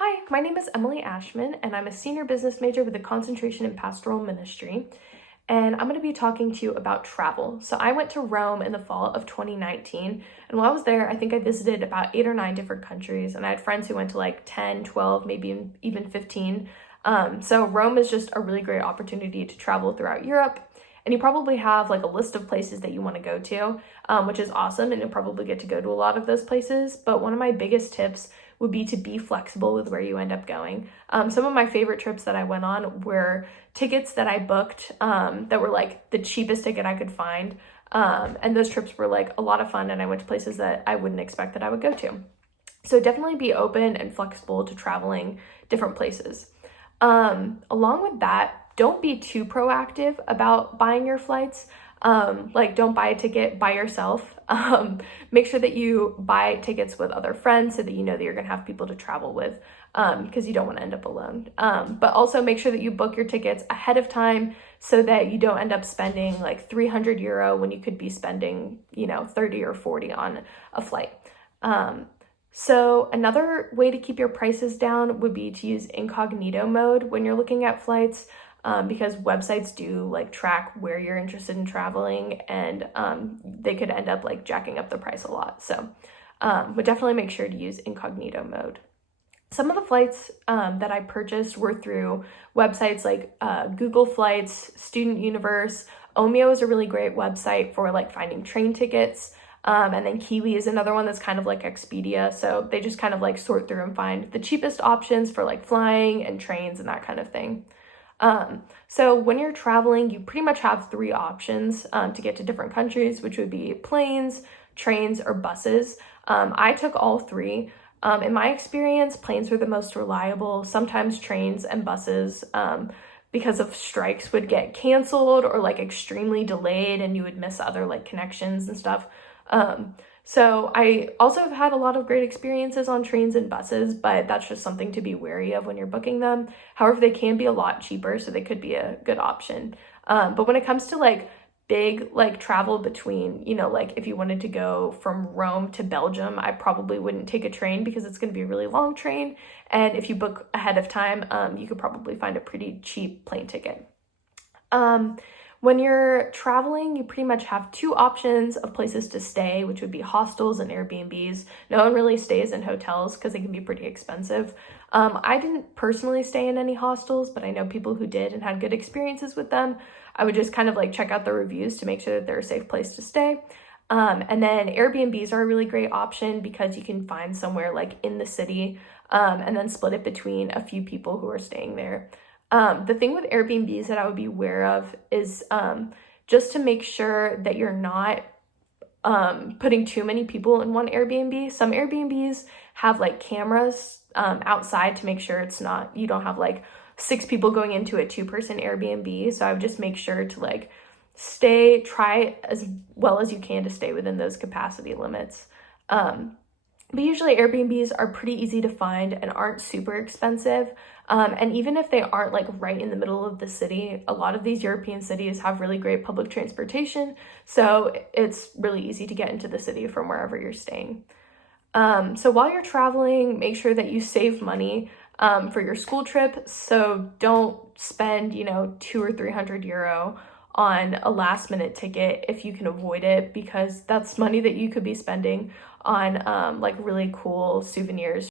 Hi, my name is Emily Ashman, and I'm a senior business major with a concentration in pastoral ministry. And I'm going to be talking to you about travel. So, I went to Rome in the fall of 2019. And while I was there, I think I visited about 8 or 9 different countries. And I had friends who went to like 10, 12, maybe even 15. So, Rome is just a really great opportunity to travel throughout Europe. And you probably have like a list of places that you want to go to, which is awesome. And you'll probably get to go to a lot of those places. But one of my biggest tips would be to be flexible with where you end up going. Some of my favorite trips that I went on were tickets that I booked that were like the cheapest ticket I could find. And those trips were like a lot of fun, and I went to places that I wouldn't expect that I would go to. So definitely be open and flexible to traveling different places. Along with that, don't be too proactive about buying your flights. Like don't buy a ticket by yourself. Make sure that you buy tickets with other friends so that you know that you're gonna have people to travel with, because you don't want to end up alone. But also make sure that you book your tickets ahead of time so that you don't end up spending like €300 when you could be spending, 30 or 40 on a flight. So another way to keep your prices down would be to use incognito mode when you're looking at flights, because websites do like track where you're interested in traveling, and they could end up like jacking up the price a lot. So would definitely make sure to use incognito mode. Some of the flights that I purchased were through websites like Google Flights, Student Universe. Omeo is a really great website for like finding train tickets. And then Kiwi is another one that's kind of like Expedia. So they just kind of like sort through and find the cheapest options for like flying and trains and that kind of thing. So when you're traveling, you pretty much have 3 options to get to different countries, which would be planes, trains, or buses. I took all 3. In my experience, planes were the most reliable. Sometimes trains and buses, because of strikes, would get canceled or like extremely delayed, and you would miss other like connections and stuff. So I also have had a lot of great experiences on trains and buses, but that's just something to be wary of when you're booking them. However, they can be a lot cheaper, so they could be a good option. But when it comes to like big like travel between, like if you wanted to go from Rome to Belgium, I probably wouldn't take a train because it's going to be a really long train. And if you book ahead of time, you could probably find a pretty cheap plane ticket. When you're traveling, you pretty much have 2 options of places to stay, which would be hostels and Airbnbs. No one really stays in hotels because they can be pretty expensive. I didn't personally stay in any hostels, but I know people who did and had good experiences with them. I would just kind of like check out the reviews to make sure that they're a safe place to stay. And then Airbnbs are a really great option because you can find somewhere like in the city, and then split it between a few people who are staying there. The thing with Airbnbs that I would be aware of is just to make sure that you're not putting too many people in one Airbnb. Some Airbnbs have like cameras outside to make sure you don't have like 6 people going into a 2-person Airbnb. So I would just make sure to like try as well as you can to stay within those capacity limits. But usually Airbnbs are pretty easy to find and aren't super expensive. And even if they aren't like right in the middle of the city, a lot of these European cities have really great public transportation. So it's really easy to get into the city from wherever you're staying. So while you're traveling, make sure that you save money for your school trip. So don't spend, €200 or €300 on a last minute ticket if you can avoid it, because that's money that you could be spending on like really cool souvenirs